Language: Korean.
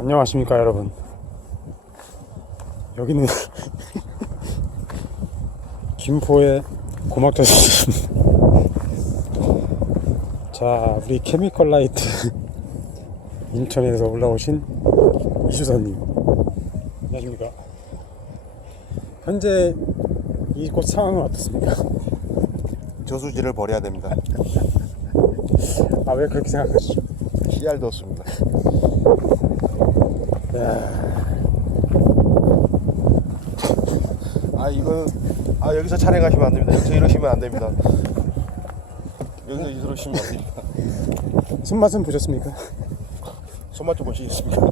안녕하십니까 여러분. 여기는 김포의 고막도시입니다. 자, 우리 케미컬 라이트 인천에서 올라오신 이수선님, 안녕하십니까. 현재 이곳 상황은 어떻습니까? 저수지를 버려야 됩니다. 아, 왜 그렇게 생각하시죠? 씨알도 없습니다. 여기서 촬영하시면 안 됩니다. 여기서 이러시면 안 됩니다. 여기서 이러시면 안 됩니다. 손맛은 보셨습니까? 손맛 좀 보시겠습니까?